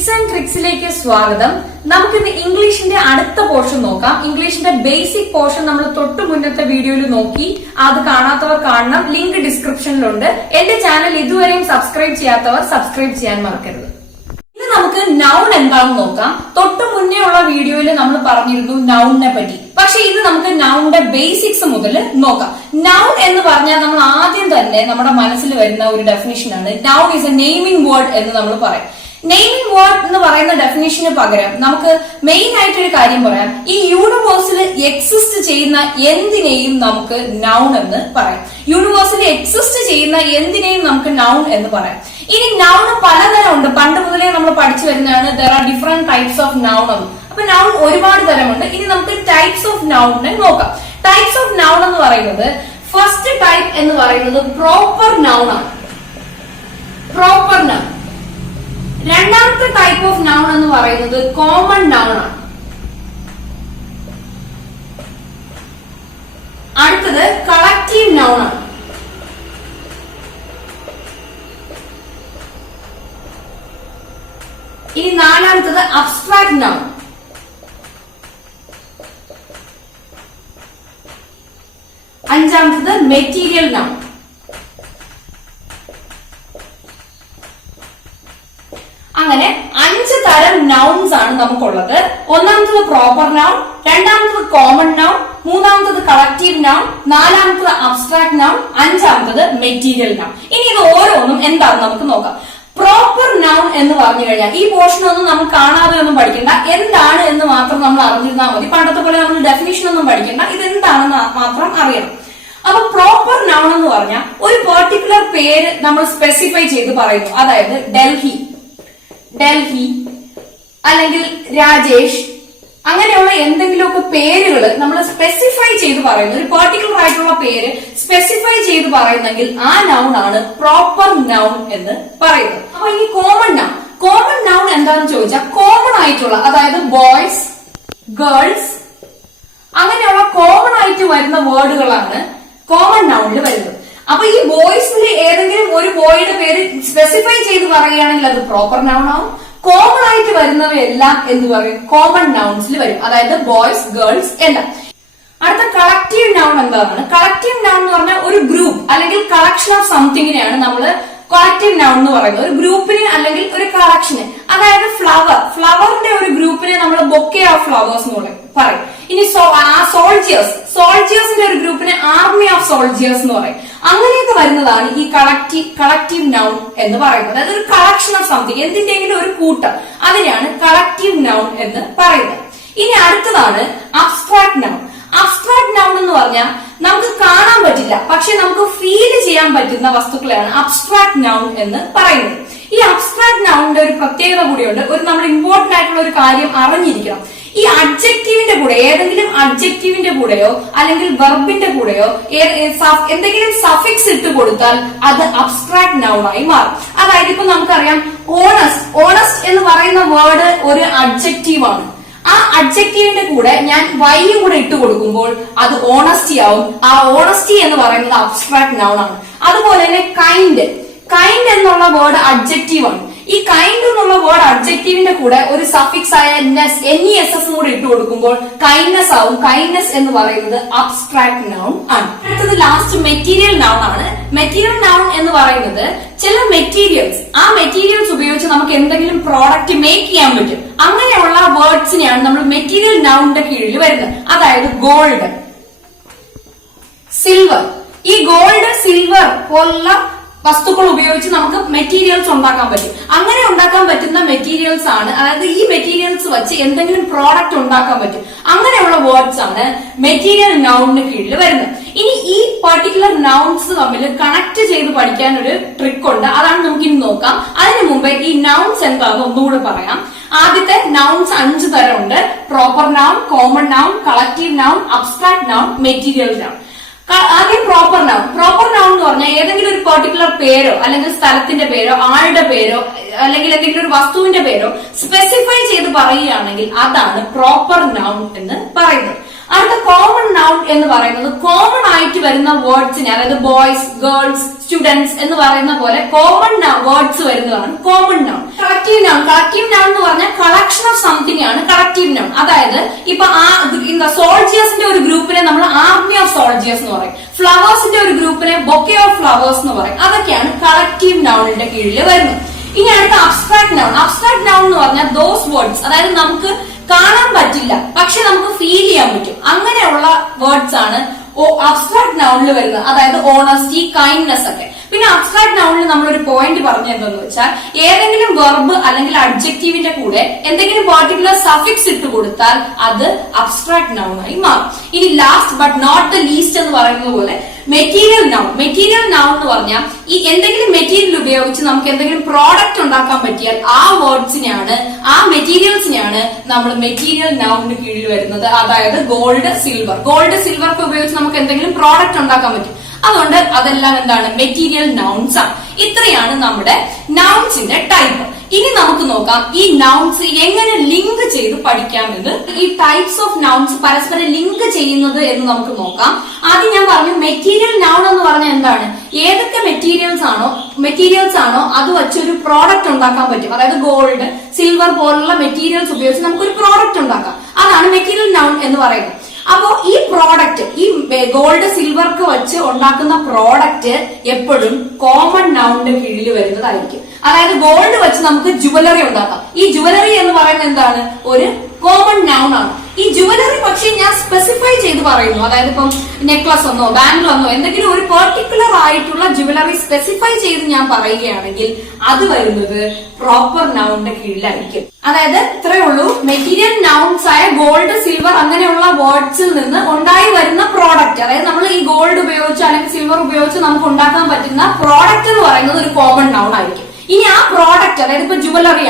Tips and ട്രിക്സിലേക്ക് സ്വാഗതം. നമുക്കിന്ന് ഇംഗ്ലീഷിന്റെ അടുത്ത പോർഷൻ നോക്കാം. ഇംഗ്ലീഷിന്റെ ബേസിക് പോർഷൻ നമ്മൾ തൊട്ടു മുന്നത്തെ വീഡിയോയിൽ നോക്കി. അത് കാണാത്തവർ കാണണം, ലിങ്ക് ഡിസ്ക്രിപ്ഷനിലുണ്ട്. എന്റെ ചാനൽ ഇതുവരെയും സബ്സ്ക്രൈബ് ചെയ്യാത്തവർ സബ്സ്ക്രൈബ് ചെയ്യാൻ മറക്കരുത്. ഇന്ന് നമുക്ക് നൗൺ എന്താണെന്ന് നോക്കാം. തൊട്ടു മുന്നേ ഉള്ള വീഡിയോയിൽ നമ്മൾ പറഞ്ഞിരുന്നു നൗണിനെ പറ്റി. പക്ഷെ ഇത് നമുക്ക് നൗണിന്റെ ബേസിക്സ് മുതൽ നോക്കാം. നൗൺ എന്ന് പറഞ്ഞാൽ നമ്മൾ ആദ്യം തന്നെ നമ്മുടെ മനസ്സിൽ വരുന്ന ഒരു ഡെഫിനിഷൻ ആണ് noun is A naming word എന്ന് നമ്മൾ പറയും. നെയിമിംഗ് വേർഡ് എന്ന് പറയുന്ന ഡെഫിനിഷന് പകരം നമുക്ക് മെയിൻ ആയിട്ടൊരു കാര്യം പറയാം. ഈ യൂണിവേഴ്സിൽ എക്സിസ്റ്റ് ചെയ്യുന്ന എന്തിനേയും നമുക്ക് നൗൺ എന്ന് പറയാം. യൂണിവേഴ്സിൽ എക്സിസ്റ്റ് ചെയ്യുന്ന എന്തിനേയും നമുക്ക് നൗൺ എന്ന് പറയാം. ഇനി നൗൺ പലതരം ഉണ്ട്. പണ്ട് മുതലേ നമ്മൾ പഠിച്ചു വരുന്നതാണ് there are different types of noun എന്ന്. അപ്പൊ നൗൺ ഒരുപാട് തരമുണ്ട്. ഇനി നമുക്ക് ടൈപ്സ് ഓഫ് നൗണിനെ നോക്കാം. ടൈപ്സ് ഓഫ് നൗൺ എന്ന് പറയുന്നത് ഫസ്റ്റ് ടൈപ്പ് എന്ന് പറയുന്നത് പ്രോപ്പർ നൗൺ ആണ്. Proper noun. രണ്ടാമത്തെ ടൈപ്പ് ഓഫ് നൗൺ എന്ന് പറയുന്നത് കോമൺ നൗൺ ആണ്. അടുത്തത് കളക്റ്റീവ് നൗൺ ആണ്. ഇനി നാലാമത്തത് അബ്സ്ട്രാക്ട് നൗൺ. അഞ്ചാമത്തത് മെറ്റീരിയൽ നൗൺ. അങ്ങനെ 5 തരം നൗൺസ് ആണ് നമുക്കുള്ളത്. ഒന്നാമത്തത് പ്രോപ്പർ നൗൺ, രണ്ടാമത്തത് കോമൺ നൗൺ, മൂന്നാമത്തത് കളക്റ്റീവ് നൗൺ, നാലാമത്തത് അബ്സ്ട്രാക്ട് നൗൺ, അഞ്ചാമത്തത് മെറ്റീരിയൽ നൗൺ. ഇനി ഇത് ഓരോന്നും എന്താണെന്ന് നമുക്ക് നോക്കാം. പ്രോപ്പർ നൗൺ എന്ന് പറഞ്ഞു കഴിഞ്ഞാൽ ഈ പോർഷൻ ഒന്നും നമ്മൾ കാണാതെ ഒന്നും പഠിക്കണ്ട. എന്താണ് എന്ന് മാത്രം നമ്മൾ അറിഞ്ഞിരുന്നാൽ മതി. പണ്ടത്തെ പോലെ നമ്മൾ ഡെഫിനിഷൻ ഒന്നും പഠിക്കണ്ട. ഇത് എന്താണെന്ന് മാത്രം അറിയണം. അപ്പൊ പ്രോപ്പർ നൗൺ എന്ന് പറഞ്ഞാൽ ഒരു പെർട്ടിക്കുലർ പേര് നമ്മൾ സ്പെസിഫൈ ചെയ്ത് പറയുന്നു. അതായത് ഡൽഹി അല്ലെങ്കിൽ രാജേഷ്, അങ്ങനെയുള്ള എന്തെങ്കിലുമൊക്കെ പേരുകൾ നമ്മൾ സ്പെസിഫൈ ചെയ്ത് പറയുന്നു. ഒരു പെർട്ടിക്കുലർ ആയിട്ടുള്ള പേര് സ്പെസിഫൈ ചെയ്ത് പറയുന്നെങ്കിൽ ആ നൗൺ ആണ് പ്രോപ്പർ നൗൺ എന്ന് പറയുന്നത്. അപ്പൊ ഇനി കോമൺ നൗൺ. കോമൺ നൗൺ എന്താണെന്ന് ചോദിച്ചാൽ കോമൺ ആയിട്ടുള്ള, അതായത് ബോയ്സ്, ഗേൾസ്, അങ്ങനെയുള്ള കോമൺ ആയിട്ട് വരുന്ന വേർഡുകളാണ് കോമൺ നൗണിൽ വരുന്നത്. അപ്പൊ ഈ ബോയ്സിൽ ഏതെങ്കിലും ഒരു ബോയുടെ പേര് സ്പെസിഫൈ ചെയ്ത് പറയുകയാണെങ്കിൽ അത് പ്രോപ്പർ നൗൺ ആവും. കോമൺ ആയിട്ട് വരുന്നവയെല്ലാം എന്ത് പറയും? കോമൺ നൗൺസിൽ വരും. അതായത് ബോയ്സ്, ഗേൾസ് എല്ലാം. അടുത്ത കളക്റ്റീവ് നൗൺ എന്താണ്? കളക്റ്റീവ് നൗൺ എന്ന് പറഞ്ഞാൽ ഒരു ഗ്രൂപ്പ് അല്ലെങ്കിൽ കളക്ഷൻ ഓഫ് സംതിങ്ങിനെയാണ് നമ്മൾ കളക്റ്റീവ് നൗൺ എന്ന് പറയുന്നത്. ഒരു ഗ്രൂപ്പിന് അല്ലെങ്കിൽ ഒരു കളക്ഷന്. അതായത് ഫ്ലവറിന്റെ ഒരു ഗ്രൂപ്പിനെ നമ്മൾ ബൊക്കെ ഓഫ് ഫ്ലവേഴ്സ് എന്ന് പറയും. ഇനി സോൾജിയേഴ്സിന്റെ ഒരു ഗ്രൂപ്പിനെ ആർമി ഓഫ് സോൾജിയേഴ്സ് എന്ന് പറയും. അങ്ങനെയൊക്കെ വരുന്നതാണ് ഈ കളക്റ്റീവ് നൗൺ എന്ന് പറയുന്നത്. അതായത് ഒരു കളക്ഷൻ ഓഫ് സംതിങ്, എന്തിന്റെങ്കിലും ഒരു കൂട്ടം, അതിനെയാണ് കളക്റ്റീവ് നൗൺ എന്ന് പറയുന്നത്. ഇനി അടുത്തതാണ് അബ്സ്ട്രാക്ട് നൗൺ. അബ്സ്ട്രാക്ട് നൗൺ എന്ന് പറഞ്ഞാൽ നമുക്ക് കാണാൻ പറ്റില്ല, പക്ഷെ നമുക്ക് ഫീൽ ചെയ്യാൻ പറ്റുന്ന വസ്തുക്കളെയാണ് അബ്സ്ട്രാക്ട് നൗൺ എന്ന് പറയുന്നത്. ഈ അബ്സ്ട്രാക്ട് നൗണിന്റെ ഒരു പ്രത്യേകത കൂടിയുണ്ട്. ഒരു നമ്മൾ ഇമ്പോർട്ടന്റ് ആയിട്ടുള്ള ഒരു കാര്യം അറിഞ്ഞിരിക്കണം. ഈ അഡ്ജക്റ്റീവിന്റെ കൂടെ, ഏതെങ്കിലും അഡ്ജക്റ്റീവിന്റെ കൂടെയോ അല്ലെങ്കിൽ വെർബിന്റെ കൂടെയോ എന്തെങ്കിലും സഫിക്സ് ഇട്ട് കൊടുത്താൽ അത് അബ്സ്ട്രാക്ട് നൗൺ ആയി മാറും. അതായത് ഇപ്പൊ നമുക്കറിയാം ഓണസ്റ്റ് എന്ന് പറയുന്ന വേർഡ് ഒരു അഡ്ജക്റ്റീവ് ആണ്. ആ അഡ്ജക്റ്റീവിന്റെ കൂടെ ഞാൻ വൈയും കൂടെ ഇട്ട് കൊടുക്കുമ്പോൾ അത് ഓണസ്റ്റി ആവും. ആ ഓണസ്റ്റി എന്ന് പറയുന്നത് അബ്സ്ട്രാക്ട് നൗൺ ആണ്. അതുപോലെ തന്നെ കൈൻഡ് എന്നുള്ള വേർഡ് അഡ്ജക്റ്റീവ് ആണ്. ഈ കൈൻഡ് എന്നുള്ള വേർഡ് അഡ്ജക്റ്റീവിന്റെ കൂടെ ഒരു സഫിക്സ് ആയ NESS കൂടെ ഇട്ട് കൊടുക്കുമ്പോൾ കൈൻഡ്നെസ് ആവും. കൈൻഡ്നെസ് എന്ന് പറയുന്നത് അബ്സ്ട്രാക്ട് നൗൺ ആണ്. അടുത്തത് ലാസ്റ്റ് മെറ്റീരിയൽ നൗൺ ആണ്. മെറ്റീരിയൽ നൗൺ എന്ന് പറയുന്നത് ചില മെറ്റീരിയൽസ്, ആ മെറ്റീരിയൽസ് ഉപയോഗിച്ച് നമുക്ക് എന്തെങ്കിലും പ്രോഡക്റ്റ് മേക്ക് ചെയ്യാൻ പറ്റും. അങ്ങനെയുള്ള വേർഡ്സിനെയാണ് നമ്മൾ മെറ്റീരിയൽ നൗണിന്റെ കീഴിൽ വരുന്നത്. അതായത് ഗോൾഡ്, സിൽവർ. ഈ ഗോൾഡ്, സിൽവർ പോലുള്ള വസ്തുക്കൾ ഉപയോഗിച്ച് നമുക്ക് മെറ്റീരിയൽസ് ഉണ്ടാക്കാൻ പറ്റും. അങ്ങനെ ഉണ്ടാക്കാൻ പറ്റുന്ന മെറ്റീരിയൽസ് ആണ്, അതായത് ഈ മെറ്റീരിയൽസ് വെച്ച് എന്തെങ്കിലും പ്രോഡക്റ്റ് ഉണ്ടാക്കാൻ പറ്റും. അങ്ങനെയുള്ള വേർഡ്സ് ആണ് മെറ്റീരിയൽ നൗണിന് കീഴിൽ വരുന്നത്. ഇനി ഈ പർട്ടിക്കുലർ നൗൺസ് തമ്മിൽ കണക്ട് ചെയ്ത് പഠിക്കാൻ ഒരു ട്രിക്ക് ഉണ്ട്. അതാണ് നമുക്ക് ഇനി നോക്കാം. അതിനു മുമ്പ് ഈ നൗൺസ് എന്താണെന്ന് ഒന്നുകൂടെ പറയാം. ആദ്യത്തെ നൗൺസ് 5 തരമുണ്ട്. Proper noun, common noun, collective noun, abstract noun, material noun. ആദ്യം പ്രോപ്പർ നൗൺ. പ്രോപ്പർ നൗൺ എന്ന് പറഞ്ഞാൽ ഏതെങ്കിലും ഒരു പെർട്ടിക്കുലർ പേരോ അല്ലെങ്കിൽ സ്ഥലത്തിന്റെ പേരോ ആളുടെ പേരോ അല്ലെങ്കിൽ എന്തെങ്കിലും ഒരു വസ്തുവിന്റെ പേരോ സ്പെസിഫൈ ചെയ്ത് പറയുകയാണെങ്കിൽ അതാണ് പ്രോപ്പർ നൗൺ എന്ന് പറയുന്നത്. അടുത്ത കോമൺ നൗൺ എന്ന് പറയുന്നത് കോമൺ ആയിട്ട് വരുന്ന വേർഡ്സിനെ, അതായത് ബോയ്സ്, ഗേൾസ്, സ്റ്റുഡൻസ് എന്ന് പറയുന്ന പോലെ കോമൺ വേർഡ്സ് വരുന്നതാണ് കോമൺ നൗൺ. കളക്റ്റീവ് നൗൺ എന്ന് പറഞ്ഞാൽ കളക്ഷൻ ഓഫ് സംതിങ് ആണ് കളക്റ്റീവ് നൗൺ. അതായത് ഇപ്പൊ സോൾജിയേഴ്സിന്റെ ഒരു ഗ്രൂപ്പിനെ നമ്മൾ ആർമി ഓഫ് സോൾജിയേഴ്സ് എന്ന് പറയും, ഫ്ലവേഴ്സിന്റെ ഒരു ഗ്രൂപ്പിനെ ബൊക്കെ ഓഫ് ഫ്ലവേഴ്സ് എന്ന് പറയും. അതൊക്കെയാണ് കളക്റ്റീവ് നൗണിന്റെ കീഴിൽ വരുന്നത്. ഇനി അടുത്ത അബ്സ്ട്രാക്ട് നൗൺ. അബ്സ്ട്രാക്ട് നൗൺ എന്ന് പറഞ്ഞാൽ ദോസ് വേർഡ്സ്, അതായത് നമുക്ക് കാണാൻ പറ്റില്ല പക്ഷെ നമുക്ക് ഫീൽ ചെയ്യാൻ പറ്റും, അങ്ങനെയുള്ള വേർഡ്സ് ആണ് അബ്സ്ട്രാക്ട് നൗണിൽ വരുന്നത്. അതായത് ഓണസ്റ്റി, കൈൻഡ്നെസ് ഒക്കെ. പിന്നെ അബ്സ്ട്രാക്ട് നൗണിൽ നമ്മളൊരു പോയിന്റ് പറഞ്ഞു എന്താന്ന് വെച്ചാൽ ഏതെങ്കിലും വെർബ് അല്ലെങ്കിൽ അഡ്ജക്റ്റീവിന്റെ കൂടെ എന്തെങ്കിലും പെർട്ടിക്കുലർ സഫിക്സ് ഇട്ട് കൊടുത്താൽ അത് അബ്സ്ട്രാക്ട് നൗൺ ആയി മാറും. ഇനി last but not the least എന്ന് പറയുന്നത് പോലെ മെറ്റീരിയൽ നൗൺ. മെറ്റീരിയൽ നൗൺ എന്ന് പറഞ്ഞാൽ ഈ എന്തെങ്കിലും മെറ്റീരിയൽ ഉപയോഗിച്ച് നമുക്ക് എന്തെങ്കിലും പ്രോഡക്റ്റ് ഉണ്ടാക്കാൻ പറ്റിയാൽ ആ വേർഡ്സിനെയാണ്, ആ മെറ്റീരിയൽസിനെയാണ് നമ്മൾ മെറ്റീരിയൽ നൗണിന് കീഴിൽ വരുന്നത്. അതായത് ഗോൾഡ്, സിൽവർ ഒക്കെ ഉപയോഗിച്ച് നമുക്ക് എന്തെങ്കിലും പ്രോഡക്റ്റ് ഉണ്ടാക്കാൻ പറ്റും. അതുകൊണ്ട് അതെല്ലാം എന്താണ് മെറ്റീരിയൽ നൗൺസ് ആണ്. ഇത്രയാണ് നമ്മുടെ നൗൺസിന്റെ ടൈപ്പ്. ഇനി നമുക്ക് നോക്കാം ഈ നൗൺസ് എങ്ങനെ ലിങ്ക് ചെയ്ത് പഠിക്കാമെന്ന്. ഈ ടൈപ്സ് ഓഫ് നൗൺസ് പരസ്പരം ലിങ്ക് ചെയ്യുന്നത് എന്ന് നമുക്ക് നോക്കാം. ആദ്യം ഞാൻ പറഞ്ഞു മെറ്റീരിയൽ നൗൺ എന്ന് പറഞ്ഞാൽ എന്താണ്, ഏതൊക്കെ മെറ്റീരിയൽസ് ആണോ അത് വെച്ചൊരു പ്രോഡക്റ്റ് ഉണ്ടാക്കാൻ പറ്റും. അതായത് ഗോൾഡ്, സിൽവർ പോലുള്ള മെറ്റീരിയൽസ് ഉപയോഗിച്ച് നമുക്കൊരു പ്രോഡക്റ്റ് ഉണ്ടാക്കാം. അതാണ് മെറ്റീരിയൽ നൗൺ എന്ന് പറയുന്നത്. അപ്പോ ഈ പ്രോഡക്റ്റ്, ഈ ഗോൾഡ്, സിൽവർക്ക് വെച്ച് ഉണ്ടാക്കുന്ന പ്രോഡക്റ്റ് എപ്പോഴും കോമൺ നൗണിന്റെ കീഴിൽ വരുന്നതായിരിക്കും. അതായത് ഗോൾഡ് വെച്ച് നമുക്ക് ജുവലറി ഉണ്ടാക്കാം. ഈ ജുവലറി എന്ന് പറയുന്നത് എന്താണ്, ഒരു കോമൺ നൗൺ ആണ്. ഈ ജുവലറി പക്ഷേ ഞാൻ സ്പെസിഫൈ ചെയ്ത് പറയുന്നു. അതായത് ഇപ്പം നെക്ലസ് ഒന്നോ ബാംഗിൾ ഒന്നോ എന്തെങ്കിലും ഒരു പെർട്ടിക്കുലർ ആയിട്ടുള്ള ജുവലറി സ്പെസിഫൈ ചെയ്ത് ഞാൻ പറയുകയാണെങ്കിൽ അത് വരുന്നത് പ്രോപ്പർ നൗണിന്റെ കീഴിലായിരിക്കും. അതായത് ഇത്രയേ ഉള്ളൂ, മെറ്റീരിയൽ നൗൺസ് ആയ ഗോൾഡ്, സിൽവർ അങ്ങനെയുള്ള വേർഡ്സിൽ നിന്ന് ഉണ്ടായി വരുന്ന പ്രോഡക്റ്റ്, അതായത് നമ്മൾ ഈ ഗോൾഡ് ഉപയോഗിച്ച് അല്ലെങ്കിൽ സിൽവർ ഉപയോഗിച്ച് നമുക്ക് ഉണ്ടാക്കാൻ പറ്റുന്ന പ്രോഡക്റ്റ് എന്ന് പറയുന്നത് ഒരു കോമൺ നൗൺ ആയിരിക്കും. ഇനി ആ പ്രോഡക്റ്റ്, അതായത് ഇപ്പൊ ജുവലറി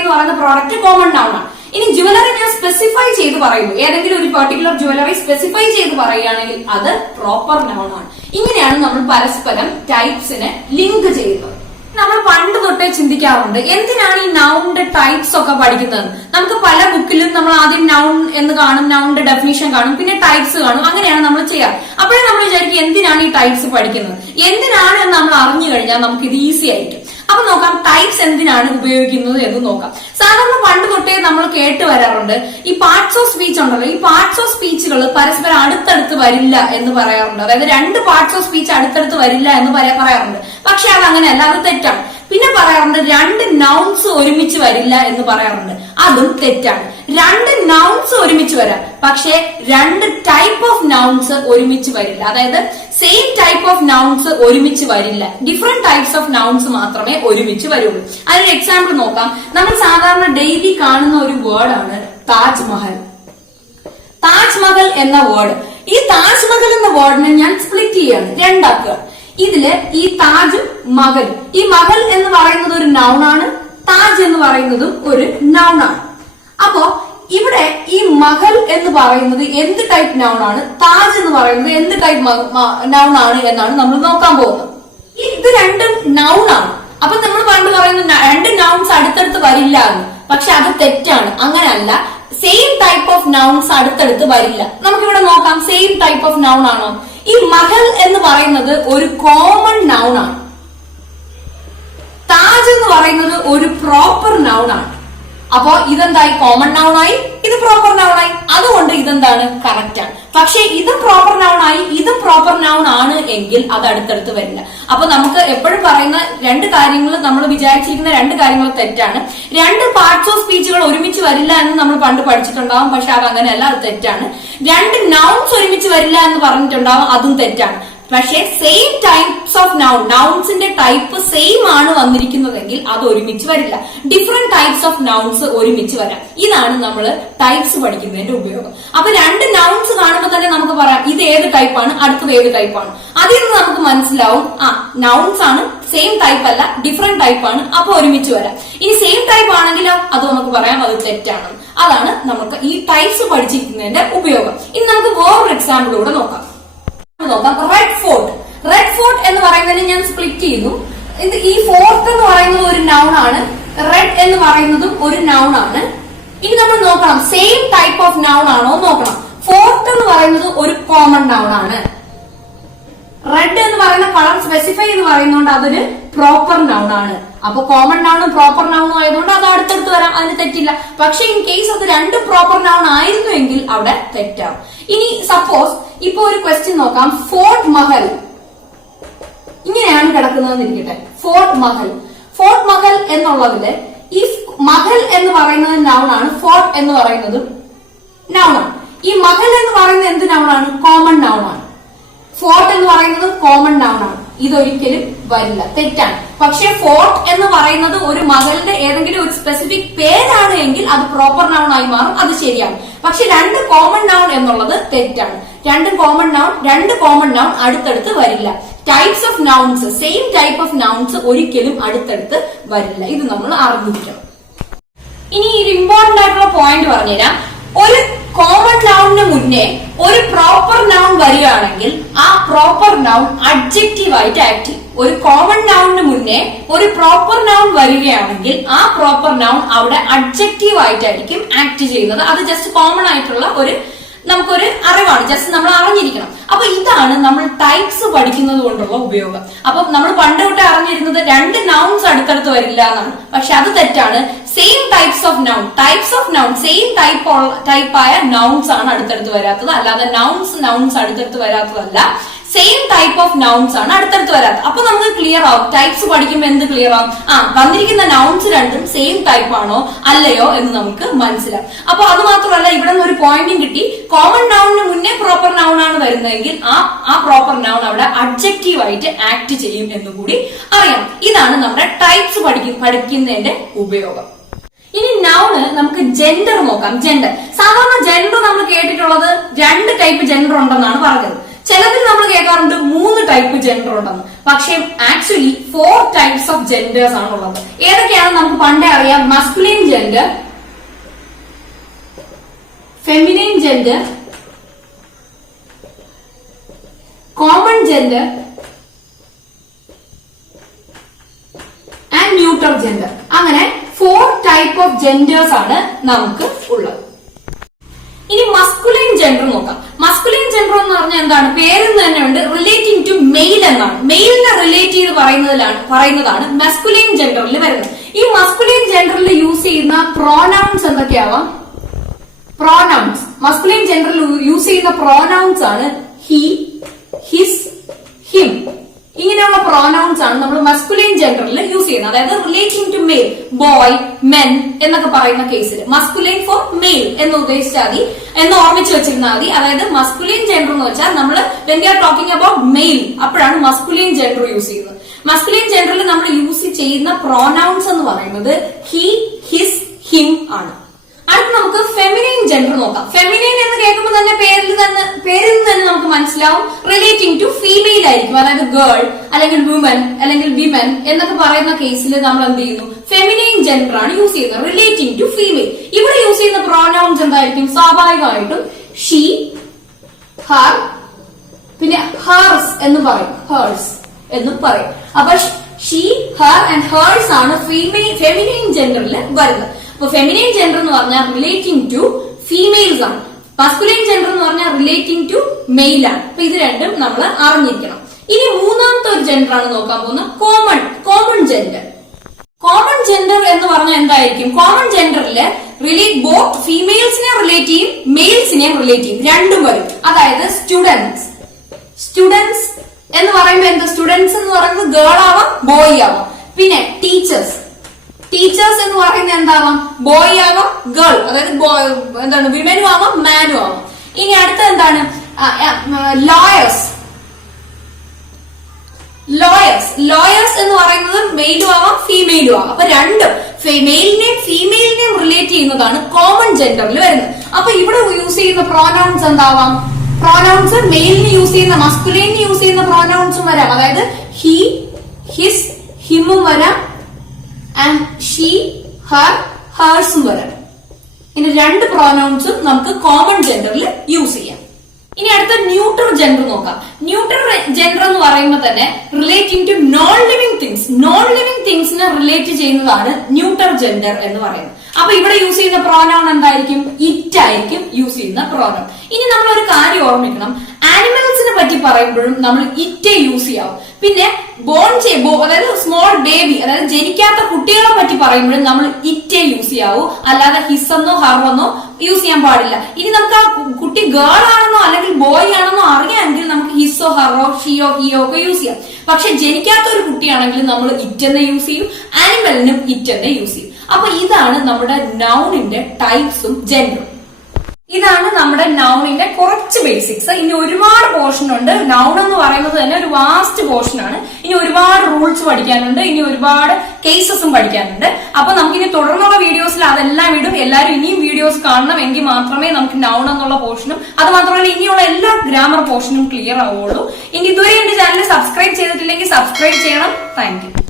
എന്ന് പറയുന്ന പ്രോഡക്റ്റ് കോമൺ നൗൺ ആണ്. ഇനി ജുവലറി ഞാൻ സ്പെസിഫൈ ചെയ്ത് പറയുന്നു, ഏതെങ്കിലും ഒരു പെർട്ടിക്കുലർ ജുവലറി സ്പെസിഫൈ ചെയ്ത് പറയുകയാണെങ്കിൽ അത് പ്രോപ്പർ നൗൺ ആണ്. ഇങ്ങനെയാണ് നമ്മൾ പരസ്പരം ടൈപ്സിനെ ലിങ്ക് ചെയ്യുന്നത്. നമ്മൾ പണ്ട് തൊട്ടേ ചിന്തിക്കാറുണ്ട് എന്തിനാണ് ഈ നൗണിന്റെ ടൈപ്സ് ഒക്കെ പഠിക്കുന്നത്. നമുക്ക് പല ബുക്കിലും നമ്മൾ ആദ്യം നൗൺ എന്ന് കാണും, നൗണിന്റെ ഡെഫിനിഷൻ കാണും, പിന്നെ ടൈപ്സ് കാണും, അങ്ങനെയാണ് നമ്മൾ ചെയ്യാറ്. അപ്പോഴേ നമ്മൾ വിചാരിക്കും എന്തിനാണ് ഈ ടൈപ്സ് പഠിക്കുന്നത്. എന്തിനാണ് എന്ന് നമ്മൾ അറിഞ്ഞു കഴിഞ്ഞാൽ നമുക്ക് ഇത് ഈസി ആയിരിക്കും. അപ്പൊ നോക്കാം ടൈപ്സ് എന്തിനാണ് ഉപയോഗിക്കുന്നത് എന്ന് നോക്കാം. സാധാരണ പണ്ട് തൊട്ടേ നമ്മൾ കേട്ട് വരാറുണ്ട് ഈ പാർട്സ് ഓഫ് സ്പീച്ച് ഉണ്ടല്ലോ, ഈ പാർട്സ് ഓഫ് സ്പീച്ചുകൾ പരസ്പരം അടുത്തടുത്ത് വരില്ല എന്ന് പറയാറുണ്ട്. അതായത് രണ്ട് പാർട്സ് ഓഫ് സ്പീച്ച് അടുത്തടുത്ത് വരില്ല എന്ന് പറയാറുണ്ട്. പക്ഷെ അത് അങ്ങനെയല്ല, അത് തെറ്റാണ്. പിന്നെ പറയാറുണ്ട് രണ്ട് നൗൺസ് ഒരുമിച്ച് വരില്ല എന്ന് പറയാറുണ്ട്, അതും തെറ്റാണ്. രണ്ട് നൗൺസ് ഒരുമിച്ച് വരാം, പക്ഷെ രണ്ട് ടൈപ്പ് ഓഫ് നൗൺസ് ഒരുമിച്ച് വരില്ല. അതായത് സെയിം ടൈപ്പ് ഓഫ് നൗൺസ് ഒരുമിച്ച് വരില്ല, ഡിഫറെന്റ് ടൈപ്സ് ഓഫ് നൗൺസ് മാത്രമേ ഒരുമിച്ച് വരുള്ളൂ. അതിനൊരു എക്സാമ്പിൾ നോക്കാം. നമ്മൾ സാധാരണ ഡെയിലി കാണുന്ന ഒരു വേർഡാണ് താജ്മഹൽ. താജ്മഹൽ എന്ന വേർഡ്, ഈ താജ്മഹൽ എന്ന വേർഡിനെ ഞാൻ സ്പ്ലിറ്റ് ചെയ്യാണ്, രണ്ടാക്കുക. ഇതില് ഈ താജും മഹലും, ഈ മഹൽ എന്ന് പറയുന്നത് ഒരു നൗൺ ആണ്, താജ് എന്ന് പറയുന്നതും ഒരു നൗൺ ആണ്. അപ്പോ ഇവിടെ ഈ മഹൽ എന്ന് പറയുന്നത് എന്ത് ടൈപ്പ് നൗൺ ആണ്, താജ് എന്ന് പറയുന്നത് എന്ത് ടൈപ്പ് നൗൺ ആണ് എന്നാണ് നമ്മൾ നോക്കാൻ പോകുന്നത്. ഇത് രണ്ടും നൗൺ ആണ്. അപ്പൊ നമ്മൾ പണ്ട് പറയുന്ന രണ്ട് നൗൺസ് അടുത്തടുത്ത് വരില്ല എന്ന്, പക്ഷെ അത് തെറ്റാണ്. അങ്ങനെയല്ല, സെയിം ടൈപ്പ് ഓഫ് നൗൺസ് അടുത്തടുത്ത് വരില്ല. നമുക്കിവിടെ നോക്കാം സെയിം ടൈപ്പ് ഓഫ് നൗൺ ആണോ. ഈ മഹൽ എന്ന് പറയുന്നത് ഒരു കോമൺ നൗൺ ആണ്, താജ് എന്ന് പറയുന്നത് ഒരു പ്രോപ്പർ നൗൺ ആണ്. അപ്പോ ഇതെന്തായി, കോമൺ നൗൺ ആയി, ഇത് പ്രോപ്പർ നൗൺ ആയി. അതുകൊണ്ട് ഇതെന്താണ്, കറക്റ്റ് ആണ്. പക്ഷെ ഇത് പ്രോപ്പർ നൗൺ ആയി, ഇത് പ്രോപ്പർ നൗൺ ആണ് എങ്കിൽ അത് അടുത്തടുത്ത് വരില്ല. അപ്പൊ നമുക്ക് എപ്പോഴും പറയുന്ന രണ്ട് കാര്യങ്ങൾ, നമ്മൾ വിചാരിച്ചിരിക്കുന്ന രണ്ട് കാര്യങ്ങൾ തെറ്റാണ്. രണ്ട് പാർട്സ് ഓഫ് സ്പീച്ചുകൾ ഒരുമിച്ച് വരില്ല എന്ന് നമ്മൾ പണ്ട് പഠിച്ചിട്ടുണ്ടാവും, പക്ഷെ അത് അങ്ങനെയല്ല, അത് തെറ്റാണ്. രണ്ട് നൗൺസ് ഒരുമിച്ച് വരില്ല എന്ന് പറഞ്ഞിട്ടുണ്ടാവും, അതും തെറ്റാണ്. പക്ഷെ സെയിം ടൈപ്സ് ഓഫ് നൗൺസിന്റെ ടൈപ്പ് സെയിം ആണ് വന്നിരിക്കുന്നതെങ്കിൽ അത് ഒരുമിച്ച് വരില്ല. ഡിഫറെന്റ് ടൈപ്സ് ഓഫ് നൗൺസ് ഒരുമിച്ച് വരാം. ഇതാണ് നമ്മൾ ടൈപ്സ് പഠിക്കുന്നതിന്റെ ഉപയോഗം. അപ്പൊ രണ്ട് നൗൺസ് കാണുമ്പോൾ തന്നെ നമുക്ക് പറയാം ഇത് ഏത് ടൈപ്പാണ്, അടുത്തത് ഏത് ടൈപ്പാണ്. അതിൽ നിന്ന് നമുക്ക് മനസ്സിലാവും നൗൺസ് ആണ്, സെയിം ടൈപ്പ് അല്ല, ഡിഫറെന്റ് ടൈപ്പ് ആണ്, അപ്പൊ ഒരുമിച്ച് വരാം. ഇനി സെയിം ടൈപ്പ് ആണെങ്കിലോ അത് നമുക്ക് പറയാം അത് തെറ്റാണ്. അതാണ് നമുക്ക് ഈ ടൈപ്സ് പഠിച്ചിരിക്കുന്നതിന്റെ ഉപയോഗം. ഇനി നമുക്ക് വേറൊരു എക്സാമ്പിൾ കൂടെ നോക്കാം. Red fort. റെഡ് ഫോർട്ട് എന്ന് പറയുന്നതിന് ഞാൻ സ്പ്ലിറ്റ് ചെയ്തു. ഈ ഫോർട്ട് എന്ന് പറയുന്നത് ഒരു നൗൺ ആണ്, റെഡ് എന്ന് പറയുന്നതും ഒരു നൗൺ ആണ്. ഇനി നമ്മൾ നോക്കണം സെയിം ടൈപ്പ് ഓഫ് നൗൺ ആണോ നോക്കണം. ഫോർത്ത് എന്ന് പറയുന്നത് ഒരു കോമൺ നൗൺ ആണ്. റെഡ് എന്ന് പറയുന്ന കളർ സ്പെസിഫൈ എന്ന് പറയുന്നതുകൊണ്ട് അതൊരു പ്രോപ്പർ നൗൺ ആണ്. അപ്പൊ കോമൺ നൗണും പ്രോപ്പർ നൗണും ആയതുകൊണ്ട് അത് അടുത്തടുത്ത് വരാം, അതിന് തെറ്റില്ല. പക്ഷെ ഇൻ കേസ് അത് രണ്ടും പ്രോപ്പർ നൗൺ ആയിരുന്നുവെങ്കിൽ അവിടെ തെറ്റാവും. ഇനി സപ്പോസ് ഇപ്പൊ ഒരു ക്വസ്റ്റ്യൻ നോക്കാം. ഫോർട്ട് മഹൽ ഇങ്ങനെയാണ് കിടക്കുന്നതെന്ന് ഇരിക്കട്ടെ. ഫോർട്ട് മഹൽ, ഫോർട്ട് മഹൽ എന്നുള്ളതില് ഈ മഹൽ എന്ന് പറയുന്നത് നൗൺ ആണ്, ഫോർട്ട് എന്ന് പറയുന്നതും നൗൺ ആണ്. ഈ മഹൽ എന്ന് പറയുന്നത് എന്ത് നൗൺ ആണ്? കോമൺ നൗൺ ആണ്. ഫോർട്ട് എന്ന് പറയുന്നത് കോമൺ നൗൺ ആണ്. ഇതൊരിക്കലും വരില്ല, തെറ്റാണ്. പക്ഷെ ഫോർട്ട് എന്ന് പറയുന്നത് ഒരു മകളിന്റെ ഏതെങ്കിലും ഒരു സ്പെസിഫിക് പേരാണ് എങ്കിൽ അത് പ്രോപ്പർ നൗൺ ആയി മാറും, അത് ശരിയാണ്. പക്ഷെ രണ്ട് കോമൺ നൗൺ എന്നുള്ളത് തെറ്റാണ്. രണ്ട് കോമൺ നൗൺ അടുത്തടുത്ത് വരില്ല. Types of nouns, same type of nouns ഒരിക്കലും അടുത്തടുത്ത് വരില്ല. ഇത് നമ്മൾ അറിഞ്ഞിരിക്കണം. ഇനി ഒരു ഇമ്പോർട്ടന്റ് ആയിട്ടുള്ള പോയിന്റ് പറഞ്ഞുതരാം. ഒരു കോമൺ നൗണിന് മുന്നേ ഒരു പ്രോപ്പർ നൗൺ വരികയാണെങ്കിൽ ആ പ്രോപ്പർ നൗൺ അഡ്ജക്റ്റീവ് ആയിട്ട് ആക്ട് ചെയ്യും. ഒരു കോമൺ നൗണിന് മുന്നേ ഒരു പ്രോപ്പർ നൗൺ വരികയാണെങ്കിൽ ആ പ്രോപ്പർ നൗൺ അവിടെ അഡ്ജക്റ്റീവ് ആയിട്ടായിരിക്കും ആക്ട് ചെയ്യുന്നത്. അത് ജസ്റ്റ് കോമൺ ആയിട്ടുള്ള നമുക്കൊരു അറിവാണ്, ജസ്റ്റ് നമ്മൾ അറിഞ്ഞിരിക്കണം. അപ്പൊ ഇതാണ് നമ്മൾ ടൈപ്സ് പഠിക്കുന്നത് കൊണ്ടുള്ള ഉപയോഗം. അപ്പൊ നമ്മൾ പണ്ട് തൊട്ട് അറിഞ്ഞിരുന്നത് രണ്ട് നൗൺസ് അടുത്തടുത്ത് വരില്ല എന്നാണ്. പക്ഷെ അത് തെറ്റാണ്. Same types of noun same ടൈപ്പായ നൗൺസ് ആണ് അടുത്തടുത്ത് വരാത്തത്, അല്ലാതെ നൗൺസ് അടുത്തടുത്ത് വരാത്തതല്ല. സെയിം ടൈപ്പ് ഓഫ് നൗൺസ് ആണ് അടുത്തടുത്ത് വരാത്തത്. അപ്പൊ നമുക്ക് ക്ലിയർ ആവും, ടൈപ്സ് പഠിക്കുമ്പോൾ എന്ത് ക്ലിയർ ആവും? വന്നിരിക്കുന്ന നൗൺസ് രണ്ടും സെയിം ടൈപ്പ് ആണോ അല്ലയോ എന്ന് നമുക്ക് മനസ്സിലാവും. അപ്പൊ അത് മാത്രമല്ല, ഇവിടെ നിന്ന് ഒരു പോയിന്റും കിട്ടി. കോമൺ നൗണിന് മുന്നേ പ്രോപ്പർ നൗൺ ആണ് വരുന്നതെങ്കിൽ ആ പ്രോപ്പർ നൗൺ അവിടെ അഡ്ജക്റ്റീവ് ആയിട്ട് ആക്ട് ചെയ്യും എന്നുകൂടി അറിയാം. ഇതാണ് നമ്മുടെ ടൈപ്സ് പഠിക്കുന്നതിന്റെ ഉപയോഗം. ഇനി നൗണ് നമുക്ക് ജെൻഡർ നോക്കാം. ജെൻഡർ, സാധാരണ ജെൻഡർ നമ്മൾ കേട്ടിട്ടുള്ളത് രണ്ട് ടൈപ്പ് ജെൻഡർ ഉണ്ടെന്നാണ് പറഞ്ഞത്. ചിലതിൽ നമ്മൾ കേൾക്കാറുണ്ട് 3 ടൈപ്പ് ജെൻഡർ ഉണ്ടെന്ന്. പക്ഷെ ആക്ച്വലി 4 ടൈപ്സ് ഓഫ് ജെൻഡേഴ്സ് ആണ് ഉള്ളത്. ഏതൊക്കെയാണ് നമുക്ക് പണ്ടേ അറിയാം. Masculine gender, feminine gender, common gender and neutral gender. അങ്ങനെ 4 ടൈപ്പ് ഓഫ് ജെൻഡേഴ്സ് ആണ് നമുക്ക് ഉള്ളത്. ഇനി മസ്കുലിൻ ജെൻഡർ നോക്കാം. മസ്കുലിൻ ജെൻഡർ എന്ന് പറഞ്ഞാൽ എന്താണ്? പേരിൽ തന്നെ ഉണ്ട്, റിലേറ്റിംഗ് ടു മെയിൽ എന്നാണ്. മെയിലിനെ റിലേറ്റ് ചെയ്ത് പറയുന്നതാണ് മസ്കുലിൻ ജെൻഡറിൽ വരുന്നത്. ഈ മസ്കുലിൻ ജെൻഡറിൽ യൂസ് ചെയ്യുന്ന പ്രോനൗൺസ് എന്തൊക്കെയാവാം? പ്രോനൗൺസ്, മസ്കുലിൻ ജെൻഡറിൽ യൂസ് ചെയ്യുന്ന പ്രോനൗൺസ് ആണ് ഹി, ഹിസ്, ഹിം. ഇങ്ങനെയുള്ള പ്രോനൗൺസ് ആണ് നമ്മൾ മസ്കുലിൻ ജെൻഡറിൽ യൂസ് ചെയ്യുന്നത്. അതായത് relating to male, boy, men എന്നൊക്കെ പറയുന്ന കേസിൽ മസ്കുലിൻ ഫോർ മെയിൽ എന്ന് ഉദ്ദേശിച്ചാൽ മതി, എന്ന് ഓർമ്മിച്ച് വെച്ചിരുന്നാൽ മതി. അതായത് മസ്കുലിൻ ജെൻഡർ എന്ന് വെച്ചാൽ നമ്മൾ when we are talking about male അപ്പോഴാണ് മസ്കുലിൻ ജെൻഡർ യൂസ് ചെയ്യുന്നത്. മസ്കുലിൻ ജെൻഡറിൽ നമ്മൾ യൂസ് ചെയ്യുന്ന പ്രോനൗൺസ് എന്ന് പറയുന്നത് ഹി, ഹിസ്, ഹിം ആണ്. അടുത്ത് നമുക്ക് ഫെമിനൈൻ ജെൻഡർ നോക്കാം. ഫെമിനൈൻ എന്ന് കേൾക്കുമ്പോൾ തന്നെ പേരിൽ നിന്ന് തന്നെ നമുക്ക് മനസ്സിലാവും റിലേറ്റിംഗ് ടു ഫീമെയിൽ ആയിരിക്കും. അതായത് ഗേൾ അല്ലെങ്കിൽ വുമൻ അല്ലെങ്കിൽ വിമൻ എന്നൊക്കെ പറയുന്ന കേസിൽ നമ്മൾ എന്ത് ചെയ്യുന്നു? ഫെമിനൈൻ ജെൻഡർ ആണ് യൂസ് ചെയ്യുന്നത്, റിലേറ്റിംഗ് ടു ഫീമെയിൽ. ഇവിടെ യൂസ് ചെയ്യുന്ന പ്രോനൗൺസ് എന്തായിരിക്കും? സ്വാഭാവികമായിട്ടും ഷീ, ഹർ, പിന്നെ ഹേഴ്സ് എന്ന് പറയും, ഹേഴ്സ് എന്നും പറയും. അപ്പൊ ഷീ, ഹർ ആൻഡ് ഹേഴ്സ് ആണ് ഫെമിനൈൻ ജെൻഡറിൽ വരുന്നത്. അപ്പൊ ഫെമിനൈൻ ജെൻഡർ എന്ന് പറഞ്ഞാൽ റിലേറ്റിംഗ് ടു ഫീമെയിൽസ് ആണ്. മസ്കുലിൻ ജെൻഡർ എന്ന് പറഞ്ഞാൽ റിലേറ്റിംഗ് ടു മെയിൽ ആണ്. അപ്പൊ ഇത് രണ്ടും നമ്മൾ അറിഞ്ഞിരിക്കണം. ഇനി മൂന്നാമത്തെ ഒരു ജെൻഡർ ആണ് നോക്കാൻ പോകുന്നത്, കോമൺ ജെൻഡർ. കോമൺ ജെൻഡർ എന്ന് പറഞ്ഞാൽ എന്തായിരിക്കും? കോമൺ ജെൻഡറിൽ ബോത്ത് ഫീമെയിൽസിനെ റിലേറ്റ് ചെയ്യും, മെയിൽസിനെ റിലേറ്റ് ചെയ്യും, രണ്ടും വരും. അതായത് സ്റ്റുഡൻസ് എന്ന് പറയുമ്പോൾ എന്താ? സ്റ്റുഡൻസ് എന്ന് പറയുന്നത് ഗേൾ ആവാം, ബോയ് ആവാം. പിന്നെ ടീച്ചേഴ്സ് എന്ന് പറയുന്നത് എന്താവാം? ബോയ് ആവാം, ഗേൾ, അതായത് എന്താണ്, വിമനും ആവാം, മാനും ആവാം. ഇനി അടുത്ത എന്താണ്? ലോയേഴ്സ് എന്ന് പറയുന്നത് മെയിലും ആവാം, ഫീമെയിലും ആവാം. അപ്പൊ രണ്ടും മെയിലിനെയും ഫീമെയിലിനെയും റിലേറ്റ് ചെയ്യുന്നതാണ് കോമൺ ജെൻഡറിൽ വരുന്നത്. അപ്പൊ ഇവിടെ യൂസ് ചെയ്യുന്ന പ്രോനൗൺസ് എന്താവാം? പ്രോനൗൺസ് മെയിലിന് യൂസ് ചെയ്യുന്ന, മസ്കുലിന് യൂസ് ചെയ്യുന്ന പ്രോനൗൺസും വരാം. അതായത് ഹി, ഹിസ്, ഹിമും വരാം, ആൻഡ് ഷീ, ഹർ, ഹേഴ്സും വരാം. ഇനി രണ്ട് പ്രോനൗൺസും നമുക്ക് കോമൺ ജെൻഡറിൽ യൂസ് ചെയ്യാം. ഇനി അടുത്ത ന്യൂട്രൽ ജെൻഡർ നോക്കാം. ന്യൂട്രൽ ജെൻഡർ എന്ന് പറയുമ്പോൾ തന്നെ relating to non living things. Non living തിങ്സിനെ റിലേറ്റ് ചെയ്യുന്നതാണ് ന്യൂട്രൽ ജെൻഡർ എന്ന് പറയുന്നത്. അപ്പൊ ഇവിടെ യൂസ് ചെയ്യുന്ന പ്രോനൗൺ എന്തായിരിക്കും? ഇറ്റ് ആയിരിക്കും യൂസ് ചെയ്യുന്ന പ്രോനൗൺ. ഇനി നമ്മൾ ഒരു കാര്യം ഓർമ്മിക്കണം, ആനിമൽസിനെ പറ്റി പറയുമ്പോഴും നമ്മൾ ഇറ്റേ യൂസ് ചെയ്യാവും. പിന്നെ അതായത് സ്മോൾ ബേബി, അതായത് ജനിക്കാത്ത കുട്ടികളെ പറ്റി പറയുമ്പോഴും നമ്മൾ ഇറ്റേ യൂസ് ചെയ്യാവൂ, അല്ലാതെ ഹിസ്സെന്നോ ഹറെന്നോ യൂസ് ചെയ്യാൻ പാടില്ല. ഇനി നമുക്ക് ആ കുട്ടി ഗേൾ ആണെന്നോ അല്ലെങ്കിൽ ബോയ് ആണെന്നോ അറിയാമെങ്കിൽ നമുക്ക് ഹിസ്സോ ഹറോ ഷിയോ ഹിയോ ഒക്കെ യൂസ് ചെയ്യാം. പക്ഷെ ജനിക്കാത്ത ഒരു കുട്ടിയാണെങ്കിൽ നമ്മൾ ഇറ്റെന്നെ യൂസ് ചെയ്യും, ആനിമലിനും ഇറ്റെന്നെ യൂസ് ചെയ്യും. അപ്പൊ ഇതാണ് നമ്മുടെ നൗണിന്റെ ടൈപ്സും ജെൻഡറും. ഇതാണ് നമ്മുടെ നൗണിന്റെ കുറച്ച് ബേസിക്സ്. ഇനി ഒരുപാട് പോർഷൻ ഉണ്ട്. നൗൺ എന്ന് പറയുന്നത് തന്നെ ഒരു വാസ്റ്റ് പോർഷൻ ആണ്. ഇനി ഒരുപാട് റൂൾസ് പഠിക്കാനുണ്ട്, ഇനി ഒരുപാട് കേസസും പഠിക്കാനുണ്ട്. അപ്പൊ നമുക്കിനി തുടർന്നുള്ള വീഡിയോസിൽ അതെല്ലാം ഇടും. എല്ലാവരും ഇനിയും വീഡിയോസ് കാണണം, എങ്കിൽ മാത്രമേ നമുക്ക് നൗൺ എന്നുള്ള പോർഷനും അത് മാത്രമല്ല ഇനിയുള്ള എല്ലാ ഗ്രാമർ പോർഷനും ക്ലിയർ ആവുള്ളൂ. ഇനി ഇതുവരെ എന്റെ ചാനൽ സബ്സ്ക്രൈബ് ചെയ്തിട്ടില്ലെങ്കിൽ സബ്സ്ക്രൈബ് ചെയ്യണം. Thank you.